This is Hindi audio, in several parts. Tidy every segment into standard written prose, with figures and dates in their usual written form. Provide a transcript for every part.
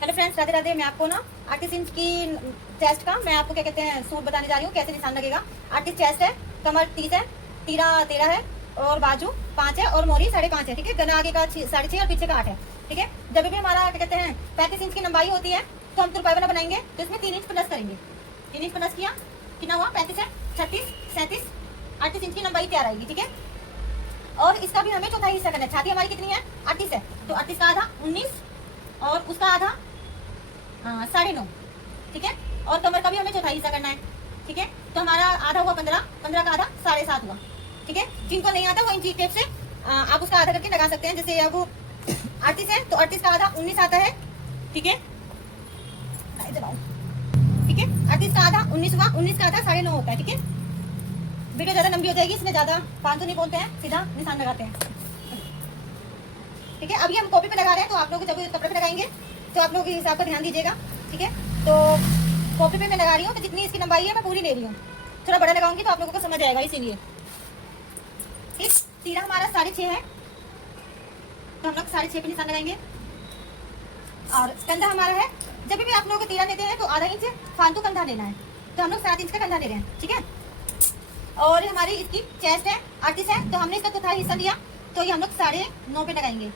Hello friends, Radhe Radhe. मैं आपको ना 38 इंच की चेस्ट का मैं आपको क्या कहते हैं सूट बताने जा रही हूँ, कैसे निशान लगेगा। 38 चेस्ट है, कमर 30 है, तीरा 13 है और बाजू 5 है और मोरी 5.5 है। ठीक है, गला आगे का 6.5 और पीछे का 8 है। ठीक है, जब भी हमारा क्या कहते हैं 35 इंच की लंबाई होती है तो हम तुरपाई बना बनाएंगे तो इसमें 3 इंच प्लस करेंगे। 3 इंच प्लस किया, कितना हुआ 35 है, 36, 37, 38 इंच की लंबाई तैयार आएगी। ठीक है, और इसका भी हमें चौथा हिस्सा करना है। छाती हमारी कितनी है 38 है, तो 38 का आधा 19 और उसका आधा 9.5। ठीक है, और कमर का भी हमें चौथा हिस्सा करना है। ठीक है, तो हमारा आधा हुआ 15, 15 का आधा 7.5 हुआ। ठीक है, जिनको नहीं आता वो इंची टेप से आप उसका आधा करके लगा सकते हैं। जैसे अब 38 है तो 38 का आधा 19 आता है। ठीक है, ठीक है, 38 का आधा 19 हुआ, 19 का आधा 9.5 होता है। ठीक है, वीडियो ज्यादा लंबी हो जाएगी, इसमें ज्यादा 500 नहीं बोलते हैं, सीधा निशान लगाते हैं। ठीक है, अभी हम कॉपी पे लगा रहे हैं तो आप लोग जब कपड़े पे लगाएंगे तो आप लोग इस हिसाब का ध्यान दीजिएगा। ठीक है, तो कॉपी पे मैं लगा रही हूँ तो जितनी इसकी लंबाई है मैं पूरी ले रही हूँ। थोड़ा बड़ा लगाऊंगी तो आप लोगों को समझ आएगा, इसीलिए। ठीक, तीरा हमारा 6.5 है तो हम लोग 6.5 पे निशान लगाएंगे। और कंधा हमारा है, जब भी आप लोग तीरा लेते हैं तो आधा इंच फालतू कंधा लेना है, तो हम लोग 7 इंच का कंधा ले रहे हैं। ठीक है, और हमारी इसकी चेस्ट है 38 है तो हमने इसका चौथा हिस्सा लिया तो ये हम लोग 9.5 पे लगाएंगे।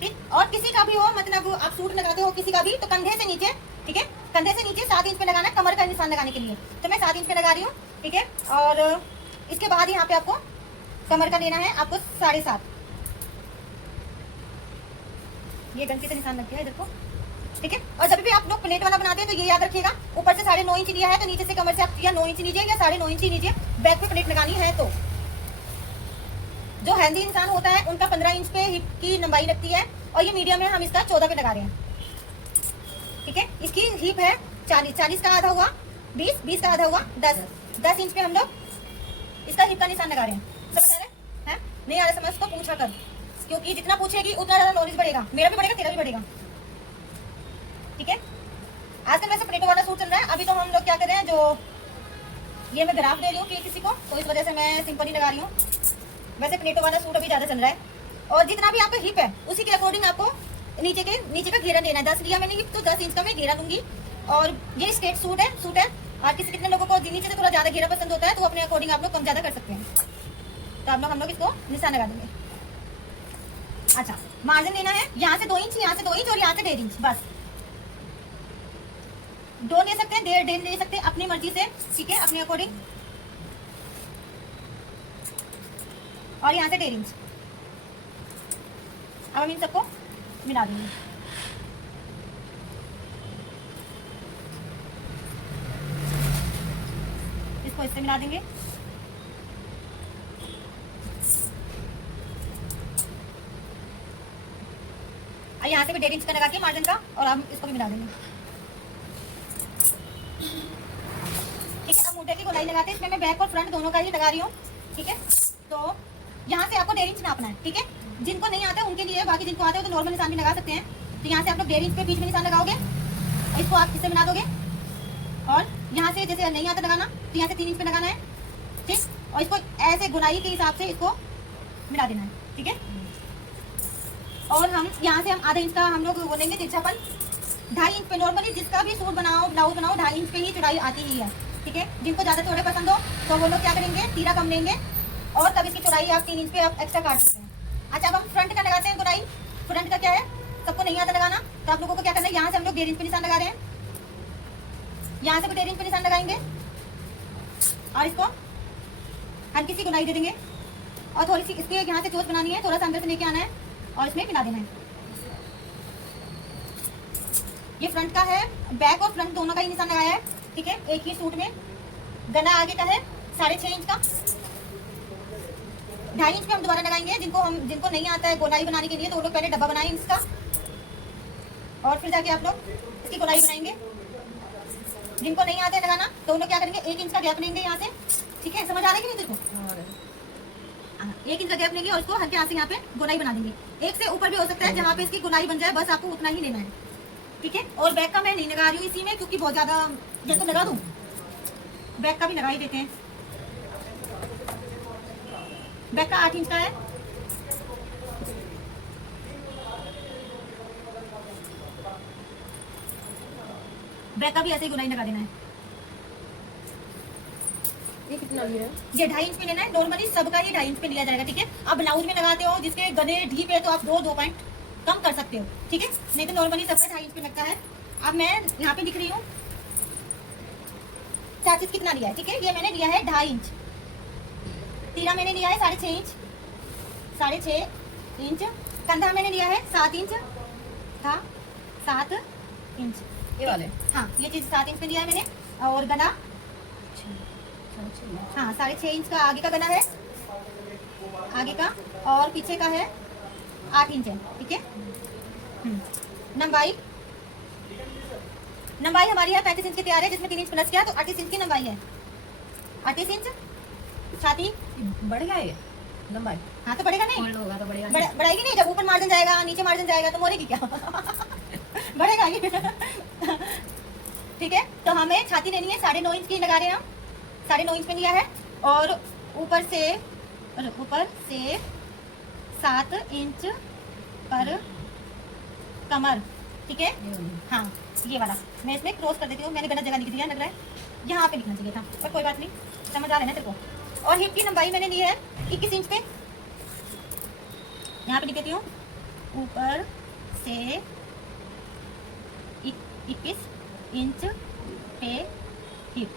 ठीक, और किसी का भी हो, मतलब आप सूट लगाते हो किसी का भी, तो कंधे से नीचे, ठीक है, कंधे से नीचे 7 इंच पे लगाना है कमर का निशान लगाने के लिए। तो मैं 7 इंच पे लगा रही हूँ। ठीक है, और इसके बाद यहाँ पे आपको कमर का लेना है आपको 7.5। ये गलती से निशान लग गया इधर को। ठीक है, और जब भी आप लोग प्लेट वाला बनाते हैं तो ये याद रखिएगा, ऊपर से 9.5 इंच लिया है तो नीचे से कमर से आप या 9 इंच लीजिए या 9.5 इंच लीजिए। बैक पे प्लेट लगानी है तो जो हेल्दी इंसान होता है उनका 15 इंच पे हिप की लंबाई लगती है और ये मीडियम है, हम इसका 14 पे लगा रहे हैं। ठीक है, इसकी हिप है 40, 40 का आधा हुआ 20, 20 का आधा हुआ 10, 10 इंच पे हम लोग इसका हिप का निशान लगा रहे हैं। समझ आ रहा है? नहीं आ रहा समझ तो पूछा कर, क्योंकि जितना पूछेगी उतना ज्यादा नॉलेज बढ़ेगा, मेरा भी बढ़ेगा तेरा भी बढ़ेगा। ठीक है, आजकल वैसे प्लेटो वाला सूट चल रहा है, अभी तो हम लोग क्या कर रहे हैं, जो ये मैं ग्राफ दे रही हूँ कि किसी को, तो इस वजह से मैं सिंपल ही लगा रही हूँ। वैसे प्लेटो वाला सूट अभी ज्यादा चल रहा है, और जितना भी आपका हिप है उसी के अकॉर्डिंग आपको नीचे का घेरा लेना है। 10 लिया मैंने हिप तो 10 इंच का मैं घेरा लूंगी। और ये स्ट्रेट सूट है और कितने लोगों को नीचे से थोड़ा ज्यादा घेरा पसंद होता है तो अपने अकॉर्डिंग आप लोग कम ज्यादा कर सकते हैं। तो आप लोग हम लोग इसको निशान लगा देंगे। अच्छा, मार्जिन लेना है यहाँ से 2 इंच, यहाँ से 2 इंच और यहाँ से 1.5 इंच, बस 2 ले सकते हैं, 1.5 ले सकते हैं अपनी मर्जी से। ठीक है, अपने अकॉर्डिंग। और यहाँ से 1.5 इंच। अब हम इन सबको मिला देंगे। इसको इससे मिला देंगे। यहाँ से भी 1.5 इंच का लगा के मार्जिन का, और हम इसको भी मिला देंगे। ठीक है, अब मोटे की गोलाई लगाते हैं। इसमें मैं बैक और फ्रंट दोनों का ही लगा रही हूँ। ठीक है, तो यहाँ से आपको 1.5 इंच नापना है। ठीक है, जिनको नहीं आता है उनके लिए, बाकी जिनको आते हो तो नॉर्मल निशान भी लगा सकते हैं। तो यहाँ से आप लोग 1.5 इंच पे बीच में निशान लगाओगे, इसको आप इससे मिला दोगे। और यहाँ से जैसे नहीं आता लगाना तो यहाँ से 3 इंच पे लगाना है। ठीक, और इसको ऐसे गुनाई के हिसाब से इसको मिला देना है। ठीक है, और हम यहाँ से हम आधा इंच का हम लोग बोलेंगे तिरछापन। 2.5 इंच पे नॉर्मली जिसका भी सूट बनाओ, ब्लाउज बनाओ, 2.5 इंच पे ही चौड़ाई आती ही है। ठीक है, जिनको ज्यादा चौड़े पसंद हो तो वो लोग क्या करेंगे, तीरा कम लेंगे और तब इसकी चौड़ाई आप 3 इंच पे आप एक्स्ट्रा काट सकते हैं। अच्छा, अब हम फ्रंट का लगाते हैं गुनाई। फ्रंट का क्या है, सबको नहीं आता लगाना, तो आप लोगों को क्या करना है, यहाँ से हम लोग 1.5 इंच पे निशान लगा रहे हैं, यहाँ से भी 1.5 इंच पे निशान लगाएंगे और इसको हल्की सी गुनाई दे देंगे। और थोड़ी सी इसकी यहाँ से चोच बनानी है, थोड़ा सा अंदर से लेके आना है और इसमें मिला देना है। ये फ्रंट का है, बैक और फ्रंट दोनों का ही निशान लगाया है। ठीक है, एक ही सूट में। गला आगे का है 6.5 इंच का, 2.5 इंच पे हम दोबारा लगाएंगे। जिनको नहीं आता है गोलाई बनाने के लिए तो वो लोग पहले डब्बा बनाएं इसका, और फिर जाके आप लोग इसकी गोलाई बनाएंगे। जिनको नहीं आता है लगाना तो वो लोग क्या करेंगे, 1 इंच का गैप लेंगे यहाँ से। ठीक है, समझ आ रहा है कि नहीं तेरे को? 1 इंच का गैप लेंगे और इसको हल्के हाथ से यहाँ पे गोलाई बना देंगे। एक से ऊपर भी हो सकता है, जहाँ पे इसकी गोलाई बन जाए, बस आपको उतना ही लेना है। ठीक है, और बैक का मैं नहीं लगा रही हूँ इसी में, क्योंकि बहुत ज्यादा जैसे लगा दूं, बैक का भी लगा ही देते हैं। बैक का 8 इंच का है, बैक का भी ऐसे ही गुनाई लगा देना है। ये कितना लिया है? ये 2.5 इंच पे लेना है। नॉर्मली सबका ही 2.5 इंच पे लिया जाएगा, ठीक है। अब ब्लाउज में लगाते हो जिसके गले डीप है तो आप 2 पॉइंट कम कर सकते हो, ठीक है, नहीं तो नॉर्मली सबका 2.5 इंच पे लगता है। अब मैं यहाँ पे लिख रही हूँ चार्जेस कितना लिया है, ठीक है। ये मैंने लिया है 2.5 इंच, तीरा मैंने लिया है 6.5 इंच, 6.5 इंच, कंधा मैंने लिया है 7 इंच था, 7 इंच, ये वाले? हाँ ये चीज 7 इंच पे लिया है मैंने। और गला हाँ 6.5 इंच का आगे का गला है, आगे का, और पीछे का है 8 इंच है, ठीक है। लंबाई हमारी है 35 इंच की तैयार है, जिसमें 3 इंच प्लस किया तो 38 इंच की लंबाई है। 38 इंच छाती बढ़ गया ये लंबाई? हाँ तो बढ़ेगा नहीं, होगा तो बढ़ेगा। बढ़ाएगी नहीं, जब ऊपर मार्जिन जाएगा नीचे मार्जिन जाएगा तो मोड़ेगी क्या बढ़ेगा ही ठीक है। तो हमें छाती लेनी है 9.5 इंच की लगा रहे हैं हम, 9.5 इंच में लिया है। और ऊपर से 7 इंच पर कमर, ठीक है। हाँ ये वाला मैं इसमें क्रॉस कर देती हूँ, मैंने गलत जगह लिख दिया, लग रहा है यहाँ पे लिखना चाहिए था, पर कोई बात नहीं, समझ आ रहा है ना तेरे को। और हिप की लंबाई मैंने ली है 21 इंच पे, यहाँ पे लिख देती हूँ, ऊपर से 21 इंच पे हिप,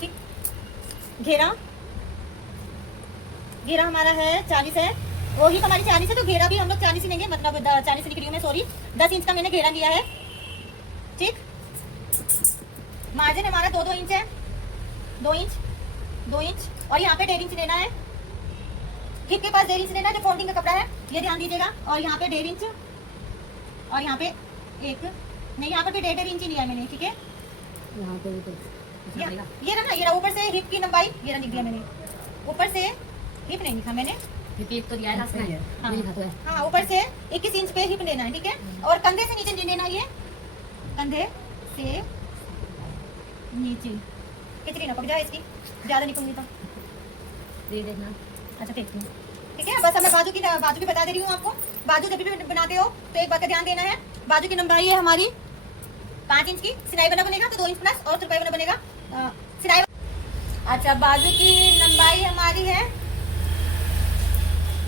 ठीक। घेरा हमारा है 40 है, वो हिप हमारी 40 है तो घेरा भी हम लोग 40 ही लेंगे, मतलब 40 लिख रही हूँ मैं, सॉरी 10 इंच का मैंने घेरा लिया है, ठीक। मार्जिन हमारा 2 इंच है, 2 इंच और यहाँ पे 1.5 इंच लेना है। हिप के पास 1.5 इंच लेना है, जो फोल्डिंग का कपड़ा है ये ध्यान दीजिएगा। और यहाँ पे 1.5 इंच और यहाँ पे यहाँ पर भी 1.5 इंच ही लिया है मैंने, ठीक है। यहाँ पे भी तो ये रहा ऊपर से हिप की लंबाई, ये लिख दिया मैंने, ऊपर से हिप नहीं लिखा मैंने, हिप तो दिया है लास्ट में, हाँ लिखा तो है। हाँ ऊपर से 21 इंच पे हिप लेना है, ठीक है। और कंधे से नीचे लेना है, ये कंधे से नीचे कितनी ना पक जाए इसकी, ज्यादा निकलूंगी तो ये देखना। अच्छा ठीक है, ठीक है। बस अब मैं बाजू की बता दे रही हूँ आपको। बाजू जब भी बनाते हो तो एक बात का ध्यान देना है, बाजू की लंबाई है हमारी 5 इंच की, सिलाई वाला बनेगा तो 2 इंच प्लस, और तुरपाई वाला बनेगा सिलाई। अच्छा बाजू की लंबाई हमारी है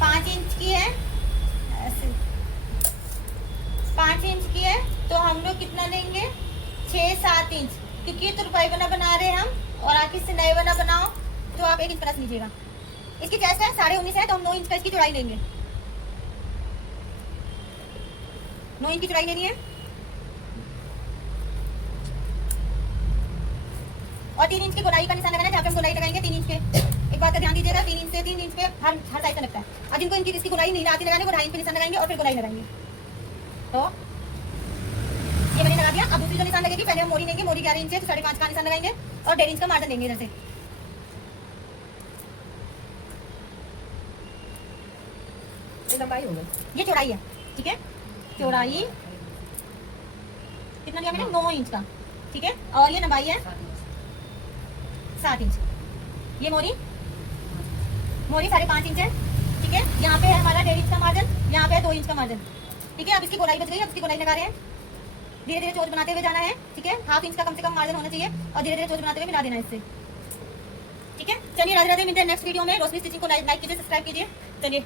5 इंच की है, ऐसे 5 इंच की है, तो हम लोग कितना लेंगे 6-7 इंच, क्योंकि तुरपाई वाला बना रहे हैं हम, और आगे सिलाई वाला बनाओ तो आप 1 इंच प्लस लीजिएगा। इसकी चेस्ट है 19.5 है, तो हम 9 इंच का इसकी चौड़ाई लेंगे, 9 इंच की चौड़ाई लेनी है। और 3 इंच की गोलाई का निशान लगाना है, जहाँ पे हम गोलाई लगाएंगे 3 इंच पे। एक बात का ध्यान दीजिएगा, 3 इंच पे हर साइड का लगता है। और जिनको इनकी इसकी गोलाई नहीं आती लगाने, वो 2.5 इंच पे निशान लगाएंगे और फिर गोलाई लगाएंगे। तो ये मैंने लगा दिया। अब दूसरी जो निशान लगेगी, पहले हम मोरी लेंगे, मोरी 11 इंच है तो 5.5 का निशान लगाएंगे और 1.5 इंच का मार्जिन लेंगे इधर से। लंबाई होगी, ये चौड़ाई है, ठीक है। चौड़ाई कितना लिया मैंने 9 इंच का, ठीक है। और ये लंबाई है 7 इंच। ये मोरी 5.5 इंच है, ठीक है। यहाँ पे है हमारा 1.5 इंच का मार्जिन, यहाँ पे है 2 इंच का मार्जिन, ठीक है। अब इसकी गोलाई बच गई, अब इसकी गोलाई लगा रहे हैं, धीरे धीरे चोच बनाते हुए जाना है, ठीक है। 1/2 इंच का कम से कम मार्जिन होना चाहिए और धीरे धीरे चोच बनाते हुए मिला देना है इससे, ठीक है। चलिए राधे राधे, मिलते हैं नेक्स्ट वीडियो में। रोशनी स्टिचिंग को लाइक कीजिए, सब्सक्राइब कीजिए, चलिए।